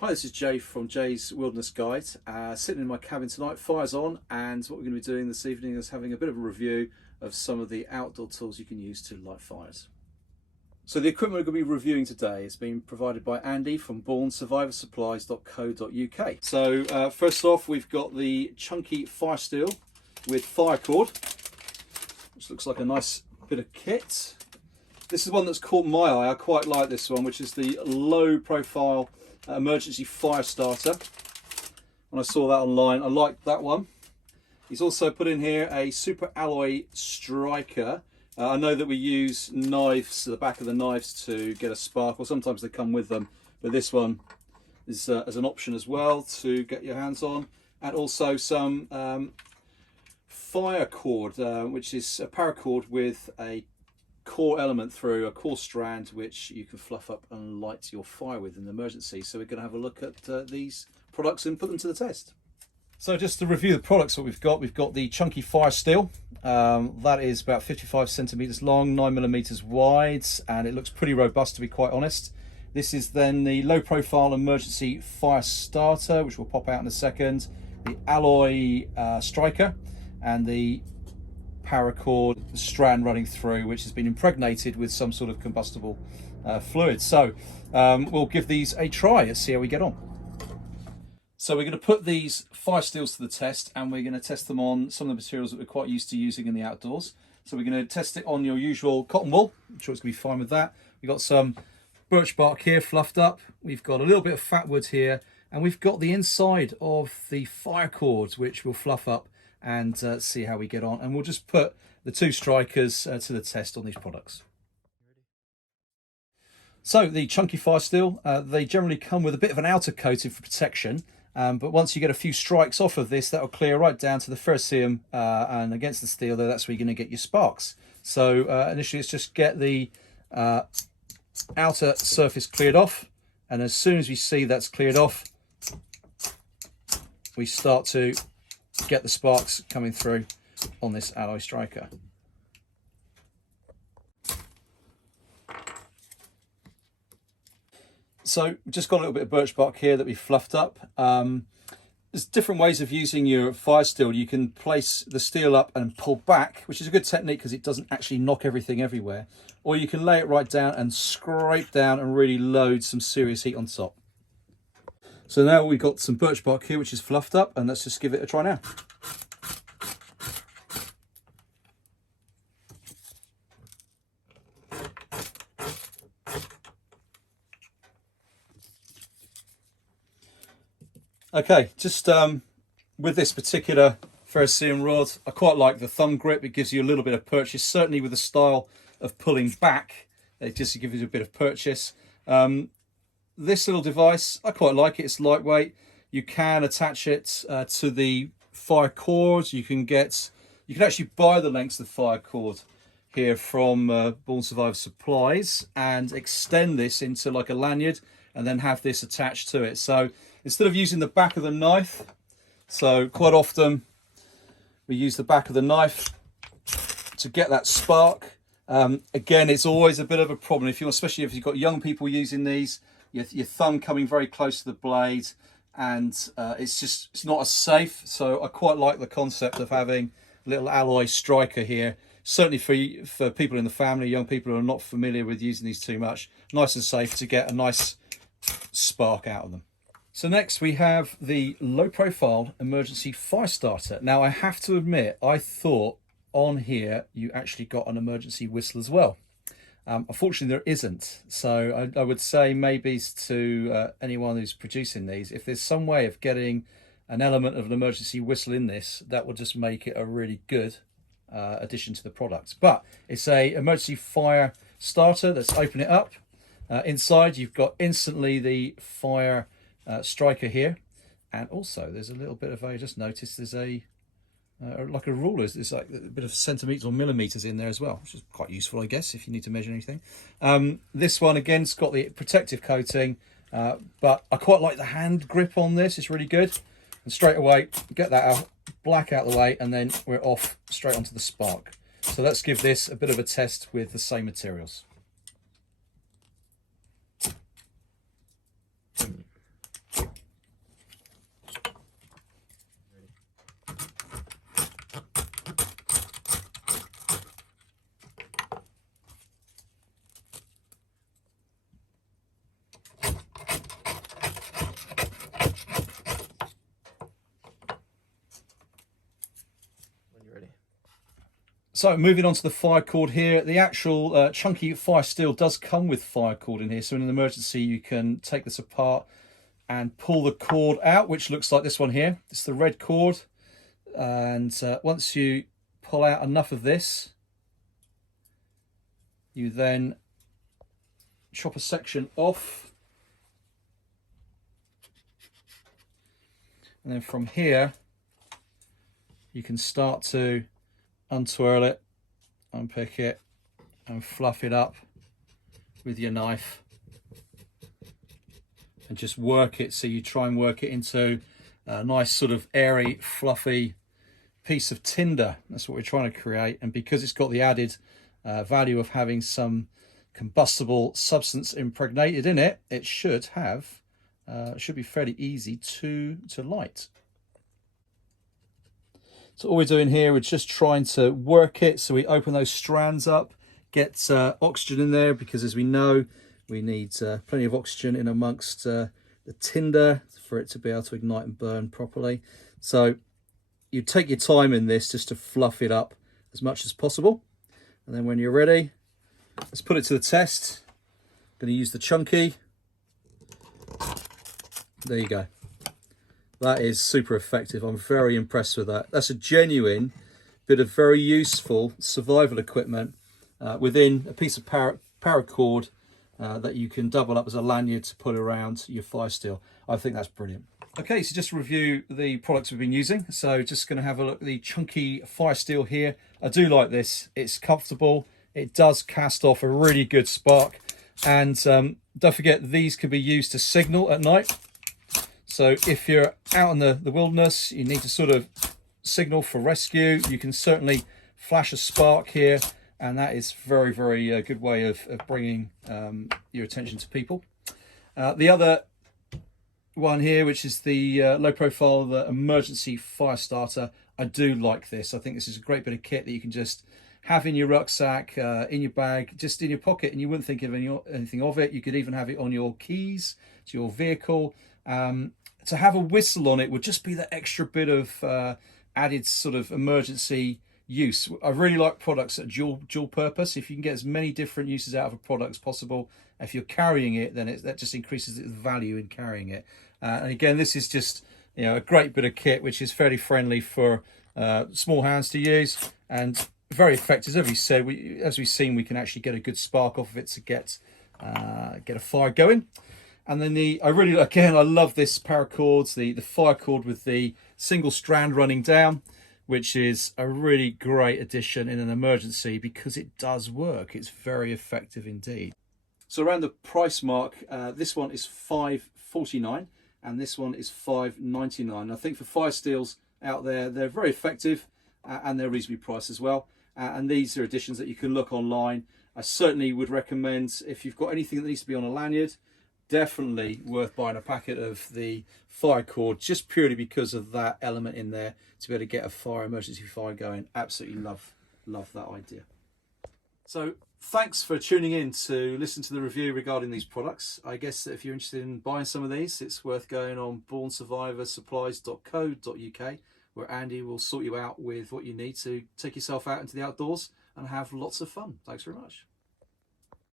Hi, this is Jay from Jay's Wilderness Guide. Sitting in my cabin tonight, fire's on, and what we're going to be doing this evening is having a bit of a review of some of the outdoor tools you can use to light fires. So the equipment we're going to be reviewing today has been provided by Andy from bournesurvivorsupplies.co.uk. So first off, we've got the chunky fire steel with fire cord, which looks like a nice bit of kit. This is one that's caught my eye. I quite like this one, which is the low profile emergency fire starter. When I saw that online, I liked that one. He's also put in here a super alloy striker. I know that we use knives, the back of the knives, to get a spark, or sometimes they come with them, but this one is as an option as well to get your hands on. And also some fire cord, which is a paracord with a core element through, a core strand, which you can fluff up and light your fire with in an emergency. So we're going to have a look at these products and put them to the test. So just to review the products that we've got the chunky fire steel. That is about 55 centimeters long, 9mm wide, and it looks pretty robust, to be quite honest. This is then the low profile emergency fire starter, which will pop out in a second, the alloy striker, and the paracord strand running through, which has been impregnated with some sort of combustible fluid. So we'll give these a try and see how we get on. So we're going to put these fire steels to the test, and we're going to test them on some of the materials that we're quite used to using in the outdoors. So we're going to test it on your usual cotton wool. I'm sure it's going to be fine with that. We've got some birch bark here fluffed up. We've got a little bit of fat wood here, and we've got the inside of the fire cord, which we'll fluff up and see how we get on. And we'll just put the two strikers to the test on these products. So the chunky fire steel, they generally come with a bit of an outer coating for protection, but once you get a few strikes off of this, that'll clear right down to the ferrocerium and against the steel there, that's where you're going to get your sparks. So initially let's just get the outer surface cleared off, and as soon as we see that's cleared off, we start to get the sparks coming through on this alloy striker. So we've just got a little bit of birch bark here that we fluffed up. There's different ways of using your fire steel. You can place the steel up and pull back, which is a good technique because it doesn't actually knock everything everywhere. Or you can lay it right down and scrape down and really load some serious heat on top. So now we've got some birch bark here, which is fluffed up, and let's just give it a try now. Okay, just with this particular ferrocerium rod, I quite like the thumb grip. It gives you a little bit of purchase, certainly with the style of pulling back. It just gives you a bit of purchase. This little device, I quite like it. It's lightweight. You can attach it to the fire cord. You can actually buy the lengths of the fire cord here from Bourne Survivor Supplies and extend this into like a lanyard and then have this attached to it. So instead of using the back of the knife, so quite often we use the back of the knife to get that spark. Again, it's always a bit of a problem, especially if you've got young people using these, your thumb coming very close to the blade, and it's not as safe. So I quite like the concept of having a little alloy striker here, certainly for people in the family, young people who are not familiar with using these too much. Nice and safe to get a nice spark out of them. So next we have the low profile emergency fire starter. Now I have to admit, I thought on here you actually got an emergency whistle as well. Unfortunately there isn't. So I would say maybe to anyone who's producing these, if there's some way of getting an element of an emergency whistle in this, that will just make it a really good addition to the product. But it's a emergency fire starter. Let's open it up. Inside you've got instantly the fire striker here, and also there's a little bit of I just noticed there's like a ruler. There's like a bit of centimeters or millimeters in there as well, which is quite useful, I guess, if you need to measure anything. This one again's got the protective coating, but I quite like the hand grip on this. It's really good. And straight away get that out, black out the way, and then we're off straight onto the spark. So let's give this a bit of a test with the same materials. So moving on to the fire cord here, the actual chunky fire steel does come with fire cord in here. So in an emergency, you can take this apart and pull the cord out, which looks like this one here. It's the red cord. And once you pull out enough of this, you then chop a section off. And then from here, you can start to untwirl it, unpick it, and fluff it up with your knife. And just work it, so you try and work it into a nice sort of airy, fluffy piece of tinder. That's what we're trying to create. And because it's got the added value of having some combustible substance impregnated in it, it should have should be fairly easy to light. So all we're doing here, we're just trying to work it. So we open those strands up, get oxygen in there, because as we know, we need plenty of oxygen in amongst the tinder for it to be able to ignite and burn properly. So you take your time in this just to fluff it up as much as possible. And then when you're ready, let's put it to the test. I'm going to use the chunky. There you go. That is super effective. I'm very impressed with that. That's a genuine bit of very useful survival equipment within a piece of paracord that you can double up as a lanyard to put around your fire steel. I think that's brilliant. Okay, so just to review the products we've been using. So just going to have a look at the chunky fire steel here. I do like this. It's comfortable. It does cast off a really good spark. And don't forget, these can be used to signal at night. So if you're out in the wilderness, you need to sort of signal for rescue, you can certainly flash a spark here, and that is very, very good way of bringing your attention to people. The other one here, which is the low profile, the emergency fire starter, I do like this. I think this is a great bit of kit that you can just have in your rucksack, in your bag, just in your pocket, and you wouldn't think of anything of it. You could even have it on your keys to your vehicle. To have a whistle on it would just be that extra bit of added sort of emergency use. I really like products that are dual purpose. If you can get as many different uses out of a product as possible, if you're carrying it, then that just increases the value in carrying it. And again, this is just, you know, a great bit of kit which is fairly friendly for small hands to use and very effective. As we said, as we've seen, we can actually get a good spark off of it to get a fire going. And then I love this paracord, the fire cord with the single strand running down, which is a really great addition in an emergency because it does work. It's very effective indeed. So around the price mark, this one is $5.49 and this one is $5.99. I think for fire steels out there, they're very effective and they're reasonably priced as well. And these are additions that you can look online. I certainly would recommend, if you've got anything that needs to be on a lanyard, definitely worth buying a packet of the fire cord, just purely because of that element in there to be able to get a emergency fire going. Absolutely love that idea. So thanks for tuning in to listen to the review regarding these products. I guess that if you're interested in buying some of these, it's worth going on bornsurvivorsupplies.co.uk, where Andy will sort you out with what you need to take yourself out into the outdoors and have lots of fun. Thanks very much.